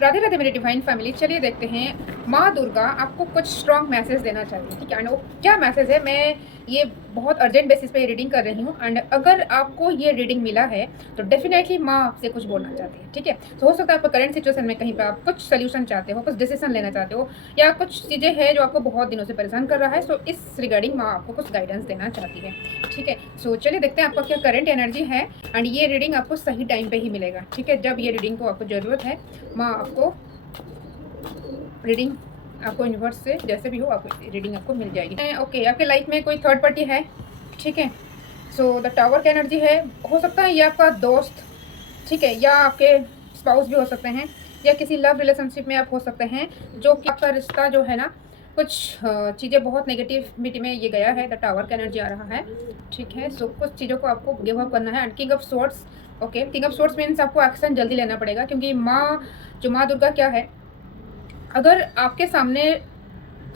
राधे राधे मेरी divine family, चलिए देखते हैं माँ दुर्गा आपको कुछ स्ट्रॉन्ग मैसेज देना चाहिए, ठीक है। एंड वो क्या मैसेज है, मैं ये बहुत अर्जेंट बेसिस पे रीडिंग कर रही हूँ। एंड अगर आपको ये रीडिंग मिला है तो डेफिनेटली माँ आपसे कुछ बोलना चाहती है, ठीक है। तो हो सकता है आपको करंट सिचुएशन में कहीं पर आप कुछ सोल्यूशन चाहते हो, कुछ डिसीजन लेना चाहते हो, या कुछ चीज़ें हैं जो आपको बहुत दिनों से परेशान कर रहा है। सो इस रिगार्डिंग माँ आपको कुछ गाइडेंस देना चाहती है, ठीक है। सो चलिए देखते हैं आपका क्या करंट एनर्जी है। एंड ये रीडिंग आपको सही टाइम पे ही मिलेगा, ठीक है। जब ये रीडिंग को आपको ज़रूरत है, माँ आपको रीडिंग, आपको यूनिवर्स से जैसे भी हो आपको रीडिंग आपको मिल जाएगी। ओके, आपके लाइफ में कोई थर्ड पार्टी है, ठीक है। सो द टावर का एनर्जी है, हो सकता है ये आपका दोस्त, ठीक है, या आपके स्पाउस भी हो सकते हैं, या किसी लव रिलेशनशिप में आप हो सकते हैं, जो कि आपका रिश्ता जो है ना कुछ चीज़ें बहुत नेगेटिविटी में ये गया है। द टावर का एनर्जी आ रहा है, ठीक है। सो कुछ चीज़ों को आपको गिव अप करना है। And king of swords, okay, king of swords means आपको एक्शन जल्दी लेना पड़ेगा, क्योंकि माँ दुर्गा क्या है, अगर आपके सामने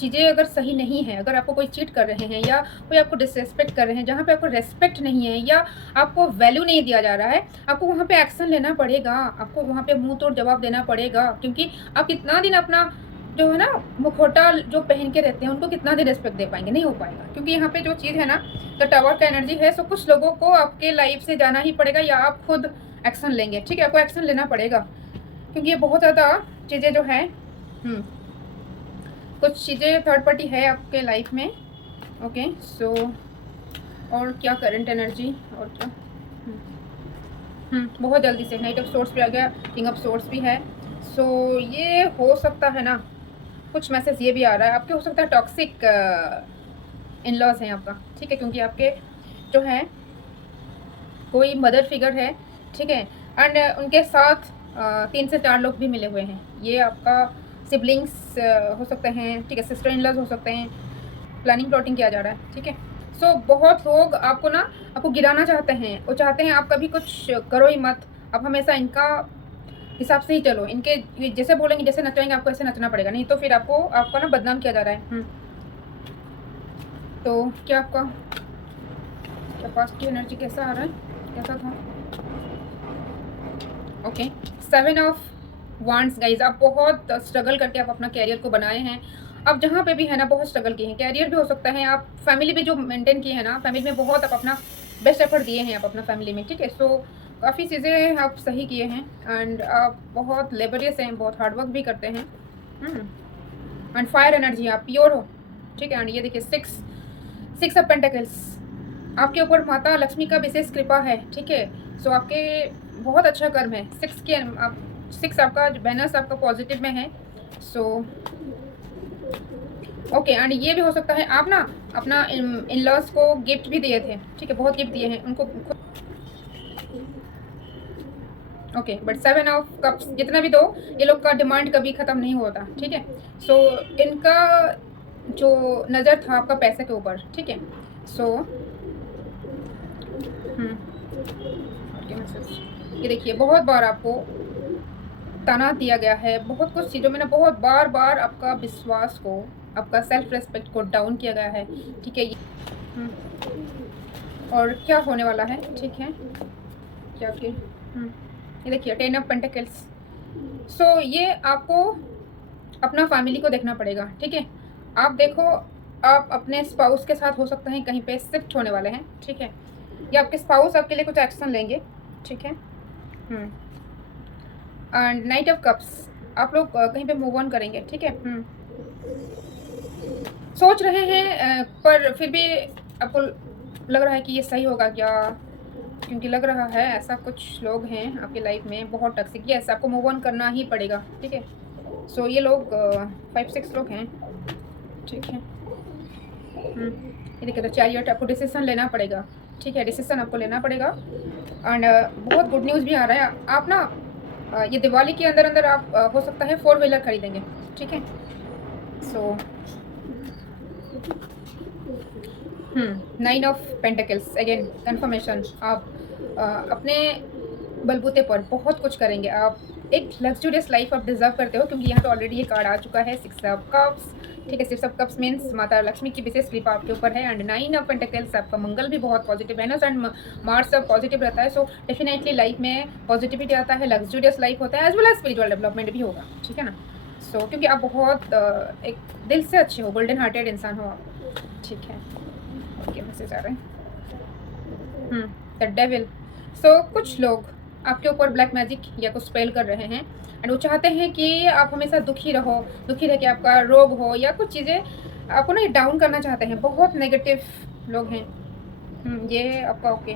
चीज़ें अगर सही नहीं है, अगर आपको कोई चीट कर रहे हैं या कोई आपको डिसरेस्पेक्ट कर रहे हैं, जहाँ पे आपको रेस्पेक्ट नहीं है या आपको वैल्यू नहीं दिया जा रहा है, आपको वहाँ पे एक्शन लेना पड़ेगा, आपको वहाँ पे मुंह तोड़ जवाब देना पड़ेगा। क्योंकि आप कितना दिन अपना जो है ना मुखौटा जो पहन के रहते हैं उनको कितना दिन रेस्पेक्ट दे पाएंगे, नहीं हो पाएगा। क्योंकि यहाँ पे जो चीज़ है ना, तो टावर का एनर्जी है। सो कुछ लोगों को आपके लाइफ से जाना ही पड़ेगा, या आप खुद एक्शन लेंगे, ठीक है। आपको एक्शन लेना पड़ेगा, क्योंकि ये बहुत ज़्यादा चीज़ें जो है कुछ चीज़ें थर्ड पार्टी है आपके लाइफ में, ओके। सो और क्या करंट एनर्जी, और क्या बहुत जल्दी से नाइट ऑफ सोर्स पे आ गया, किंग ऑफ सोर्स भी है। सो ये हो सकता है ना, कुछ मैसेज ये भी आ रहा है आपके, हो सकता है टॉक्सिक इन लॉज हैं आपका, ठीक है। क्योंकि आपके जो है कोई मदर फिगर है, ठीक है। एंड उनके साथ 3 से 4 लोग भी मिले हुए हैं। ये आपका सिबलिंग्स हो सकते हैं, ठीक है, सिस्टर इन लॉज हो सकते हैं। प्लानिंग प्लॉटिंग किया जा रहा है, ठीक है। सो बहुत लोग आपको ना आपको गिराना चाहते हैं, वो चाहते हैं आप कभी कुछ करो ही मत, आप हमेशा इनका हिसाब से ही चलो, इनके जैसे बोलेंगे, जैसे नचाएंगे आपको ऐसे नचना पड़ेगा, नहीं तो फिर आपका ना बदनाम किया जा रहा है। तो क्या आपका क्या पास्ट की एनर्जी कैसा आ रहा है, कैसा था, ओके। 7 ऑफ वांड्स गाइज, आप बहुत स्ट्रगल करके आप अपना कैरियर को बनाए हैं। आप जहाँ पे भी है ना बहुत स्ट्रगल किए हैं, कैरियर भी हो सकता है, आप फैमिली भी जो मेंटेन किए हैं ना, फैमिली में बहुत आप अपना बेस्ट एफर्ट दिए हैं आप अपना फैमिली में, ठीक है। सो काफ़ी चीज़ें आप सही किए हैं। एंड आप बहुत लेबरियस हैं, बहुत हार्डवर्क भी करते हैं। एंड फायर एनर्जी, आप प्योर हो, ठीक है। एंड ये देखिए सिक्स ऑफ पेंटिकल्स, आपके ऊपर माता लक्ष्मी का विशेष कृपा है, ठीक है। सो आपके बहुत अच्छा कर्म है। 6 आपका बैलेंस आपका पॉजिटिव में है। So okay. एंड ये भी हो सकता है आप ना अपना इन लॉज को गिफ्ट भी दिए थे, ठीक है, बहुत गिफ्ट दिए हैं उनको, ओके। बट 7 ऑफ कप्स जितना भी दो, ये लोग का डिमांड कभी ख़त्म नहीं होता, ठीक है। सो इनका जो नज़र था आपका पैसे के ऊपर, ठीक है। सो ये देखिए बहुत बार आपको ताना दिया गया है, बहुत कुछ चीज़ों में ना बहुत बार बार आपका विश्वास को, आपका सेल्फ रेस्पेक्ट को डाउन किया गया है, ठीक है। और क्या होने वाला है, ठीक है, क्या कि ये देखिए 10 ऑफ पेंटिकल्स। सो ये आपको अपना फैमिली को देखना पड़ेगा, ठीक है। आप देखो, आप अपने स्पाउस के साथ हो सकते हैं कहीं पे शिफ्ट होने वाले हैं, ठीक है, या आपके स्पाउस आपके लिए कुछ एक्शन लेंगे, ठीक है। एंड नाइट ऑफ कप्स, आप लोग कहीं पे मूव ऑन करेंगे, ठीक है। सोच रहे हैं पर फिर भी आपको लग रहा है कि ये सही होगा क्या, क्योंकि लग रहा है ऐसा कुछ लोग हैं आपकी लाइफ में बहुत टॉक्सिक, यस आपको मूव ऑन करना ही पड़ेगा, ठीक है। सो ये लोग 5-6 लोग हैं, ठीक है। ये देखिए तो चैरियट, आपको डिसीजन लेना पड़ेगा, ठीक है, डिसीजन आपको लेना पड़ेगा। एंड बहुत गुड न्यूज़ भी आ रहा है, आप ना ये दिवाली के अंदर अंदर आप हो सकता है 4 व्हीलर खरीदेंगे, ठीक है। सो 9 ऑफ पेंटिकल्स अगेन कंफर्मेशन, आप अपने बलबूते पर बहुत कुछ करेंगे, आप एक लग्जूरियस लाइफ आप डिज़र्व करते हो, क्योंकि यहाँ पे ऑलरेडी ये कार्ड आ चुका है 6 ऑफ कप्स, ठीक है। सिक्स ऑफ कप्स मीन्स माता लक्ष्मी की विशेष कृपा आपके ऊपर है। एंड नाइन ऑफ पेंटिकल्स आपका मंगल भी बहुत पॉजिटिव, वेनस एंड मार्स सब पॉजिटिव रहता है। सो डेफिनेटली लाइफ में पॉजिटिविटी आता है, लग्जूरियस लाइफ होता है, as well as spiritual development भी होगा, ठीक है ना। सो क्योंकि आप बहुत एक दिल से अच्छे हो, गोल्डन हार्टेड इंसान हो आप, ठीक है। ओके, मैसेज आ रहे हैं द डेविल। सो कुछ लोग आपके ऊपर ब्लैक मैजिक या कुछ स्पेल कर रहे हैं एंड वो चाहते हैं कि आप हमेशा दुखी रहो, दुखी रह के आपका रोग हो या कुछ चीज़ें आपको ना डाउन करना चाहते हैं। बहुत नेगेटिव लोग हैं। ये आपका ओके।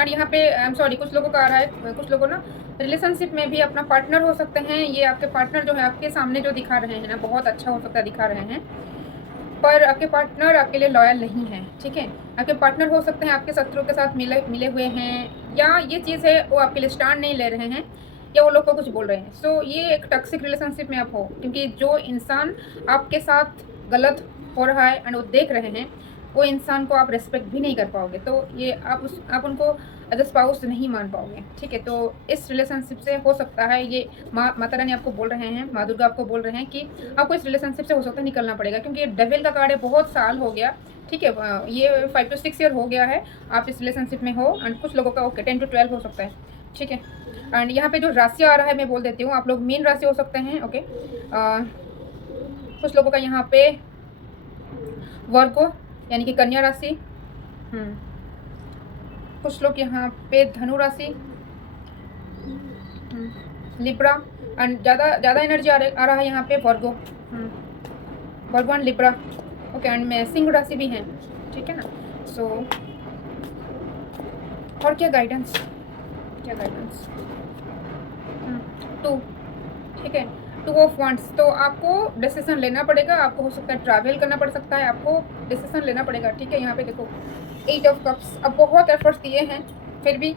और यहाँ पे आई एम सॉरी, कुछ लोगों का आ रहा है, कुछ लोगों ना रिलेशनशिप में भी अपना पार्टनर हो सकते हैं। ये आपके पार्टनर जो है आपके सामने जो दिखा रहे हैं ना, बहुत अच्छा हो सकता है दिखा रहे हैं, पर आपके पार्टनर आपके लिए लॉयल नहीं है, ठीक है। आपके पार्टनर हो सकते हैं आपके शत्रु के साथ मिले हुए हैं, या ये चीज़ है वो आपके लिए स्टैंड नहीं ले रहे हैं, या वो लोग को कुछ बोल रहे हैं। सो ये एक टॉक्सिक रिलेशनशिप में आप हो, क्योंकि जो इंसान आपके साथ गलत हो रहा है एंड वो देख रहे हैं, वो इंसान को आप रेस्पेक्ट भी नहीं कर पाओगे। तो ये आप उनको एज अ स्पाउस नहीं मान पाओगे, ठीक है। तो इस रिलेशनशिप से हो सकता है, ये माता रानी आपको बोल रहे हैं, माँ दुर्गा आपको बोल रहे हैं कि आपको इस रिलेशनशिप से हो सकता है निकलना पड़ेगा, क्योंकि ये डेविल का कार्ड है, बहुत साल हो गया, ठीक है। ये 5 to 6 ईयर हो गया है आप इस रिलेशनशिप में हो। एंड कुछ लोगों का ओके 10 to 12 हो सकता है, ठीक है। एंड यहाँ पे जो राशि आ रहा है मैं बोल देती हूँ, आप लोग मीन राशि हो सकते हैं, ओके। कुछ लोगों का यहाँ पे वर्गो यानी कि कन्या राशि, कुछ लोग यहाँ पे धनु राशि, लिब्रा एंड ज़्यादा एनर्जी आ रहा है यहाँ पे Virgo, Virgo and Libra, okay. End में सिंह राशि भी हैं, ठीक है ना। सो और क्या गाइडेंस, टू, ठीक है, 2 ऑफ वांड्स। तो आपको डिसीजन लेना पड़ेगा, आपको हो सकता है ट्रैवल करना पड़ सकता है, आपको डिसीजन लेना पड़ेगा, ठीक है। यहाँ पे देखो 8 ऑफ कप्स। अब बहुत एफर्ट्स दिए हैं, फिर भी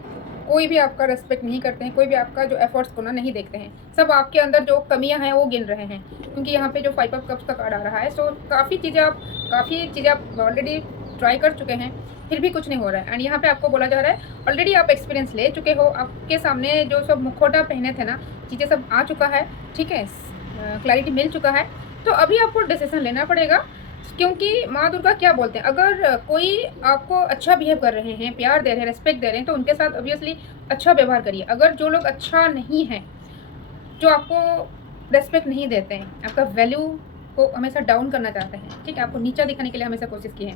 कोई भी आपका रेस्पेक्ट नहीं करते हैं, कोई भी आपका जो एफर्ट्स को ना नहीं देखते हैं, सब आपके अंदर जो कमियां हैं वो गिन रहे हैं, क्योंकि यहाँ पे जो 5 ऑफ कप्स का कार्ड आ रहा है। सो काफ़ी चीज़ें आप ऑलरेडी ट्राई कर चुके हैं, फिर भी कुछ नहीं हो रहा है। एंड यहाँ पे आपको बोला जा रहा है ऑलरेडी आप एक्सपीरियंस ले चुके हो, आपके सामने जो सब मुखौटा पहने थे ना, चीज़ें सब आ चुका है, ठीक है, क्लैरिटी मिल चुका है। तो अभी आपको डिसीजन लेना पड़ेगा, क्योंकि माँ दुर्गा क्या बोलते हैं, अगर कोई आपको अच्छा बिहेव कर रहे हैं, प्यार दे रहे हैं, रेस्पेक्ट दे रहे हैं, तो उनके साथ ऑब्वियसली अच्छा व्यवहार करिए। अगर जो लोग अच्छा नहीं हैं, जो आपको रेस्पेक्ट नहीं देते हैं, आपका वैल्यू को हमेशा डाउन करना चाहते हैं, ठीक है, आपको नीचा दिखाने के लिए हमेशा कोशिश की है,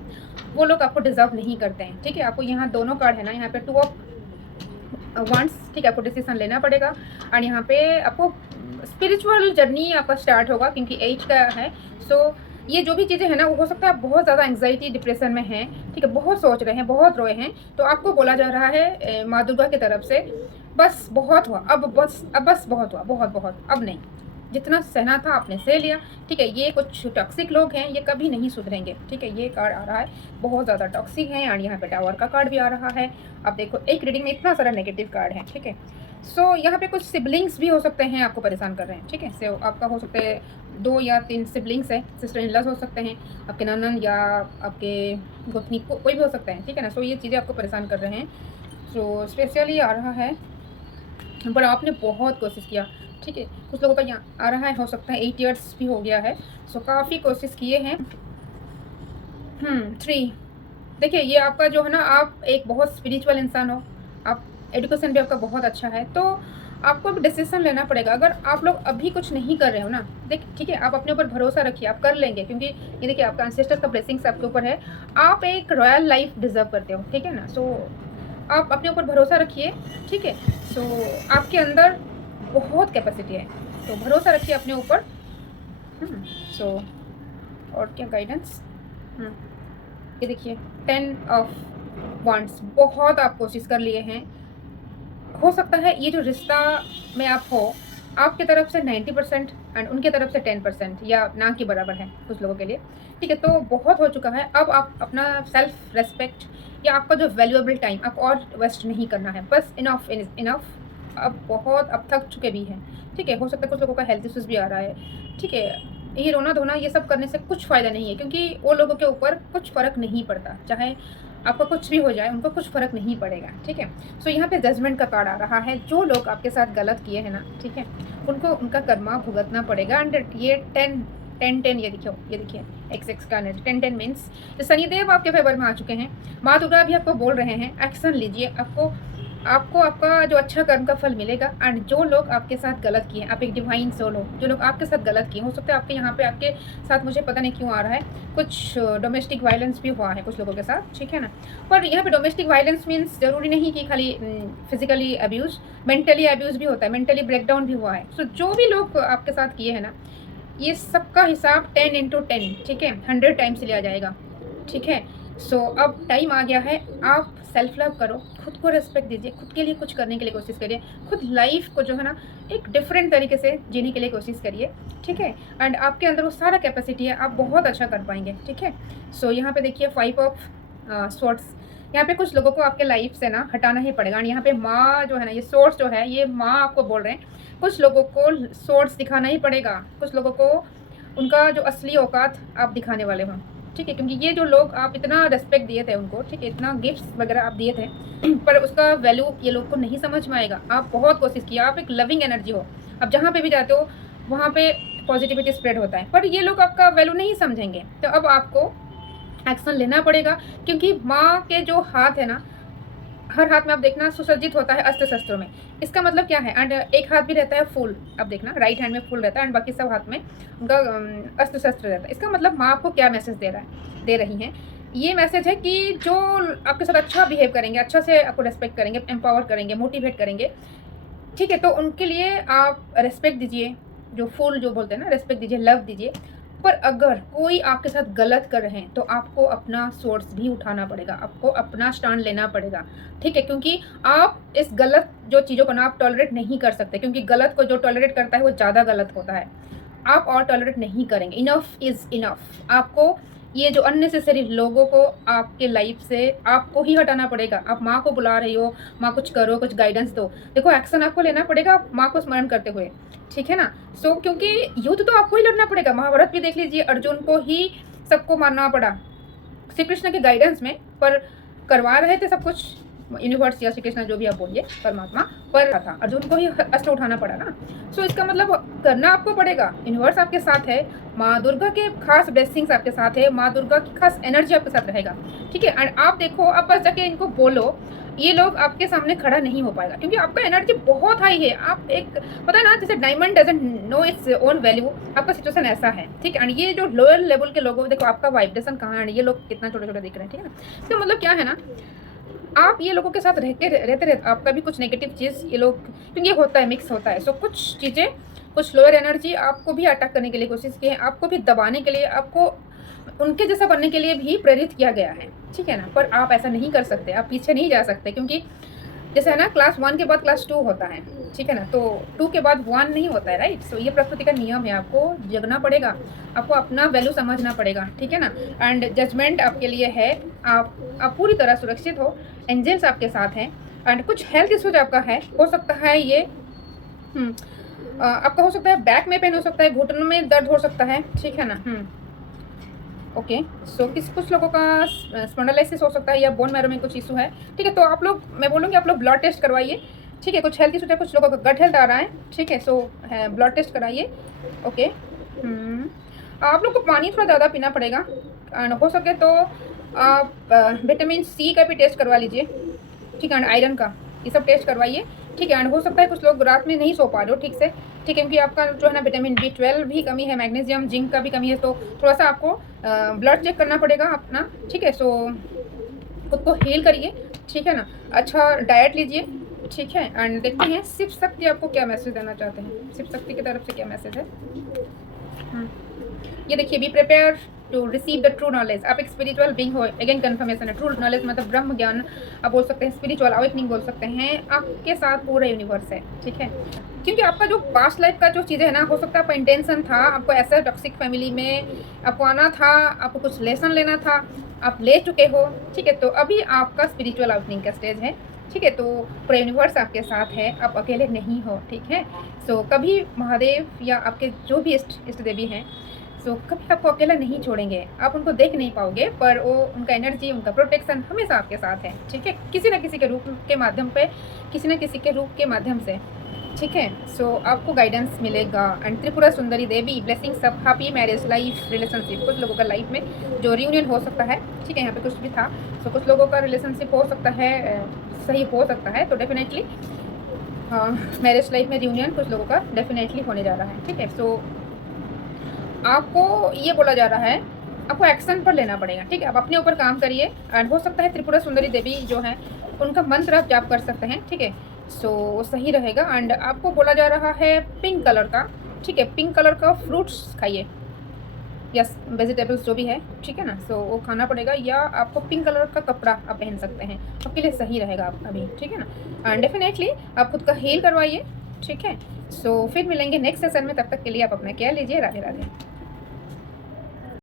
वो लोग आपको डिजर्व नहीं करते हैं, ठीक है। आपको यहाँ दोनों कार्ड है ना, यहाँ पे 2 ऑफ वांड्स, ठीक है, आपको डिसीजन लेना पड़ेगा। और यहाँ पे आपको स्पिरिचुअल जर्नी आपका स्टार्ट होगा, क्योंकि 8 का है। सो ये जो भी चीज़ें हैं ना, वो हो सकता है आप बहुत ज़्यादा एंग्जाइटी डिप्रेशन में हैं, ठीक है, बहुत सोच रहे हैं, बहुत रोए हैं, तो आपको बोला जा रहा है माँ दुर्गा की तरफ से, बस बहुत हुआ, अब बस बहुत हुआ, बहुत अब नहीं, जितना सहना था आपने सह लिया, ठीक है। ये कुछ टॉक्सिक लोग हैं, ये कभी नहीं सुधरेंगे, ठीक है। ये कार्ड आ रहा है बहुत ज़्यादा टॉक्सिक है, और यहाँ पे टावर का कार्ड भी आ रहा है। अब देखो एक रीडिंग में इतना सारा नेगेटिव कार्ड है, ठीक है। सो यहाँ पे कुछ सिबलिंग्स भी हो सकते हैं आपको परेशान कर रहे हैं, ठीक है। सो आपका हो सकता है 2 या 3 सिबलिंग्स है, सिस्टर इन लॉज हो सकते हैं, आपके ननन या आपके गोतनी कोई भी हो सकता है, ठीक है ना। सो ये चीज़ें आपको परेशान कर रहे हैं। सो स्पेशली आ रहा है, पर आपने बहुत कोशिश किया, ठीक है। कुछ लोगों का यहाँ आ रहा है, हो सकता है 8 ईयर्स भी हो गया है। सो काफ़ी कोशिश किए हैं। 3 देखिए, ये आपका जो है ना, आप एक बहुत स्पिरिचुअल इंसान हो, आप एजुकेशन भी आपका बहुत अच्छा है, तो आपको अब डिसीजन लेना पड़ेगा। अगर आप लोग अभी कुछ नहीं कर रहे हो ना, ठीक है, आप अपने ऊपर भरोसा रखिए, आप कर लेंगे, क्योंकि ये देखिए आपका एंसेस्टर का ब्लेसिंग्स आपके ऊपर है, आप एक रॉयल लाइफ डिजर्व करते हो, ठीक है ना। सो आप अपने ऊपर भरोसा रखिए, ठीक है। सो आपके अंदर बहुत कैपेसिटी है, तो भरोसा रखिए अपने ऊपर। सो और क्या गाइडेंस, ये देखिए 10 ऑफ वांड्स। बहुत आप कोशिश कर लिए हैं, हो सकता है ये जो रिश्ता में आप हो, आपकी तरफ से 90% एंड उनके तरफ से 10% या ना के बराबर है कुछ लोगों के लिए, ठीक है। तो बहुत हो चुका है, अब आप अपना सेल्फ रेस्पेक्ट या आपका जो वैल्यूएबल टाइम आप और वेस्ट नहीं करना है, बस इनफ। अब थक चुके भी हैं, ठीक है। हो सकता है कुछ लोगों का हेल्थ इश्यूज भी आ रहा है, ठीक है। ये रोना धोना ये सब करने से कुछ फ़ायदा नहीं है, क्योंकि वो लोगों के ऊपर कुछ फ़र्क नहीं पड़ता, चाहे आपका कुछ भी हो जाए उनको कुछ फ़र्क नहीं पड़ेगा, ठीक है। सो यहाँ पे जजमेंट का कार्ड आ रहा है, जो लोग आपके साथ गलत किए हैं ना, ठीक है, उनको उनका कर्मा भुगतना पड़ेगा। एंड ये 10-10 ये देखिए XX का एनर्जी 10-10 मीन्स शनिदेव आपके फेवर में आ चुके हैं। माँ दुर्गा भी आपको बोल रहे हैं एक्शन लीजिए, आपको आपको आपका जो अच्छा कर्म का फल मिलेगा। एंड जो लोग आपके साथ गलत किए, आप एक डिवाइन सोल हो, जो लोग आपके साथ गलत किए, हो सकता है आपके यहाँ पे आपके साथ, मुझे पता नहीं क्यों आ रहा है, कुछ डोमेस्टिक वायलेंस भी हुआ है कुछ लोगों के साथ, ठीक है ना। पर यहाँ पे डोमेस्टिक वायलेंस मीन्स ज़रूरी नहीं कि खाली फिजिकली अब्यूज़, मेंटली अब्यूज़ भी होता है, मेंटली ब्रेकडाउन भी हुआ है। सो जो भी लोग आपके साथ किए हैं ना, ये सबका हिसाब 10x10, ठीक है, 100 टाइम्स लिया जाएगा, ठीक है। सो अब टाइम आ गया है, आप सेल्फ लव करो, खुद को रिस्पेक्ट दीजिए, खुद के लिए कुछ करने के लिए कोशिश करिए, खुद लाइफ को जो है ना एक डिफरेंट तरीके से जीने के लिए कोशिश करिए, ठीक है। एंड आपके अंदर वो सारा कैपेसिटी है, आप बहुत अच्छा कर पाएंगे, ठीक है। सो यहाँ पे देखिए 5 ऑफ स्वॉर्ड्स, यहाँ पे कुछ लोगों को आपके लाइफ से ना हटाना ही पड़ेगा। और यहाँ पे माँ जो है ना, ये सोर्स जो है, ये माँ आपको बोल रहे हैं, कुछ लोगों को सोर्स दिखाना ही पड़ेगा, कुछ लोगों को उनका जो असली औकात आप दिखाने वाले हों, ठीक है। क्योंकि ये जो लोग आप इतना रिस्पेक्ट दिए थे उनको, ठीक है, इतना गिफ्ट्स वगैरह आप दिए थे, पर उसका वैल्यू ये लोग को नहीं समझ में आएगा। आप बहुत कोशिश किया, आप एक लविंग एनर्जी हो, आप जहाँ पे भी जाते हो वहाँ पे पॉजिटिविटी स्प्रेड होता है, पर ये लोग आपका वैल्यू नहीं समझेंगे। तो अब आपको एक्शन लेना पड़ेगा, क्योंकि माँ के जो हाथ है ना, हर हाथ में आप देखना सुसज्जित होता है अस्त्र शस्त्रों में। इसका मतलब क्या है, एंड एक हाथ भी रहता है फूल, अब देखना राइट हैंड में फूल रहता है एंड बाकी सब हाथ में उनका अस्त्र शस्त्र रहता है। इसका मतलब माँ आपको क्या मैसेज दे रही हैं, ये मैसेज है कि जो आपके साथ अच्छा बिहेव करेंगे, अच्छा से आपको रेस्पेक्ट करेंगे, एम्पावर करेंगे, मोटिवेट करेंगे, ठीक है, तो उनके लिए आप रेस्पेक्ट दीजिए, जो फूल जो बोलते हैं ना, रेस्पेक्ट दीजिए, लव दीजिए। पर अगर कोई आपके साथ गलत कर रहे हैं तो आपको अपना सोर्स भी उठाना पड़ेगा, आपको अपना स्टैंड लेना पड़ेगा, ठीक है। क्योंकि आप इस गलत जो चीज़ों को ना आप टॉलरेट नहीं कर सकते, क्योंकि गलत को जो टॉलरेट करता है वो ज़्यादा गलत होता है, आप और टॉलरेट नहीं करेंगे। Enough is enough. आपको ये जो अननेसेसरी लोगों को आपके लाइफ से आपको ही हटाना पड़ेगा। आप माँ को बुला रही हो, माँ कुछ करो, कुछ गाइडेंस दो, देखो एक्शन आपको लेना पड़ेगा माँ को स्मरण करते हुए, ठीक है ना। सो क्योंकि युद्ध तो आपको ही लड़ना पड़ेगा। महाभारत भी देख लीजिए, अर्जुन को ही सबको मारना पड़ा श्री कृष्ण के गाइडेंस में, पर करवा रहे थे सब कुछ यूनिवर्स या श्री कृष्ण जो भी आप बोलिए, परमात्मा, पर था अर्जुन को ही अस्त्र उठाना पड़ा ना। सो इसका मतलब करना आपको पड़ेगा, यूनिवर्स आपके साथ है, माँ दुर्गा के खास ब्लेसिंग्स आपके साथ है, माँ दुर्गा की खास एनर्जी आपके साथ रहेगा, ठीक है। एंड आप देखो, आप बस जाके इनको बोलो, ये लोग आपके सामने खड़ा नहीं हो पाएगा, क्योंकि आपका एनर्जी बहुत हाई है। आप एक पता है ना, जैसे diamond doesn't know its own value, आपका सिचुएशन ऐसा है, ठीक है। एंड ये जो लोअर लेवल के लोग, देखो आपका वाइब्रेशन कहाँ है, ये लोग कितना छोटे छोटे दिख रहे हैं, ठीक है ना। इसका मतलब क्या है ना, आप ये लोगों के साथ रहते आपका भी कुछ नेगेटिव चीज़ ये लोग, क्योंकि ये होता है, मिक्स होता है। सो कुछ चीज़ें, कुछ लोअर एनर्जी आपको भी अटैक करने के लिए कोशिश की है, आपको भी दबाने के लिए, आपको उनके जैसा बनने के लिए भी प्रेरित किया गया है, ठीक है ना। पर आप ऐसा नहीं कर सकते, आप पीछे नहीं जा सकते, क्योंकि जैसे है ना, क्लास 1 के बाद क्लास 2 होता है, ठीक है ना, तो 2 के बाद 1 नहीं होता है, राइट। सो ये प्रकृति का नियम है, आपको जगना पड़ेगा, आपको अपना वैल्यू समझना पड़ेगा, ठीक है ना। एंड जजमेंट आपके लिए है, आप पूरी तरह सुरक्षित हो, एंजल्स आपके साथ हैं। एंड कुछ हेल्थ इश्यूज आपका है, हो सकता है ये आपका हो सकता है बैक में पेन हो सकता है, घुटनों में दर्द हो सकता है, ठीक है ना। ओके, सो कुछ लोगों का स्पॉन्डिलोसिस हो सकता है, या बोन मैरो में कुछ इशू है, ठीक है। तो आप लोग, मैं बोलूँगी आप लोग ब्लड टेस्ट करवाइए, ठीक है। कुछ हेल्थ इशू है, कुछ लोगों का गट हेल्थ आ रहा है, ठीक है। सो ब्लड टेस्ट कराइए, ओके। आप लोग को पानी थोड़ा ज़्यादा पीना पड़ेगा, एंड हो सके तो आप विटामिन C का भी टेस्ट करवा लीजिए, ठीक है, एंड आयरन का, ये सब टेस्ट करवाइए, ठीक है। एंड हो सकता है कुछ लोग रात में नहीं सो पा रहे हो ठीक से, ठीक है, क्योंकि आपका जो है ना विटामिन B12 भी कमी है, मैग्नीशियम जिंक का भी कमी है, तो थोड़ा सा आपको ब्लड चेक करना पड़ेगा अपना, ठीक है। सो खुद को हील करिए, ठीक है ना, अच्छा डाइट लीजिए, ठीक है। एंड देखते हैं शिव शक्ति आपको क्या मैसेज देना चाहते हैं, शिव शक्ति की तरफ से क्या मैसेज है। ये देखिए, be prepare to receive the true knowledge. आप एक स्पिरिचुअल बीइंग हो, अगेन कंफर्मेशन है, ट्रू नॉलेज मतलब ब्रह्म ज्ञान आप बोल सकते हैं, स्पिरिचुअल अवेकनिंग बोल सकते हैं, आपके साथ पूरा यूनिवर्स है, ठीक है। क्योंकि आपका जो पास्ट लाइफ का जो चीज़ें है ना, हो सकता है आपका इंटेंशन था, आपको ऐसा टॉक्सिक फैमिली में आपको आना था, आपको कुछ लेसन लेना था, आप ले चुके हो, ठीक है। तो अभी आपका स्पिरिचुअल अवेकनिंग का स्टेज है, ठीक है। तो पूरा यूनिवर्स आपके साथ है, आप अकेले नहीं हो, ठीक है। सो कभी महादेव या आपके जो भी इष्ट देवी हैं, सो कभी आपको अकेला नहीं छोड़ेंगे, आप उनको देख नहीं पाओगे, पर वो उनका एनर्जी, उनका प्रोटेक्शन हमेशा आपके साथ है, ठीक है। किसी न किसी के रूप के माध्यम पे, किसी न किसी के रूप के माध्यम से, ठीक है। सो आपको गाइडेंस मिलेगा and Tripura Sundari Devi blessing सब हैप्पी मैरिज लाइफ रिलेशनशिप। कुछ लोगों का लाइफ में जो रियूनियन हो सकता है, ठीक है, यहाँ पे कुछ भी था। सो कुछ लोगों का रिलेशनशिप हो सकता है, सही हो सकता है। तो डेफिनेटली मैरिज लाइफ में रियूनियन कुछ लोगों का डेफिनेटली होने जा रहा है, ठीक है। सो आपको ये बोला जा रहा है, आपको एक्शन पर लेना पड़ेगा, ठीक है। आप अपने ऊपर काम करिए एंड हो सकता है त्रिपुरा सुंदरी देवी जो है उनका मंत्र आप जाप कर सकते हैं, ठीक है। सो सही रहेगा। एंड आपको बोला जा रहा है पिंक कलर का, ठीक है, पिंक कलर का फ्रूट्स खाइए या वेजिटेबल्स जो भी है, ठीक है ना। सो वो खाना पड़ेगा, या आपको पिंक कलर का कपड़ा आप पहन सकते हैं, आपके लिए सही रहेगा आप अभी, ठीक है ना। एंड डेफिनेटली आप खुद का हील करवाइए, ठीक है। सो फिर मिलेंगे नेक्स्ट सेशन में, तब तक के लिए आप अपना केयर लीजिए। राधे राधे।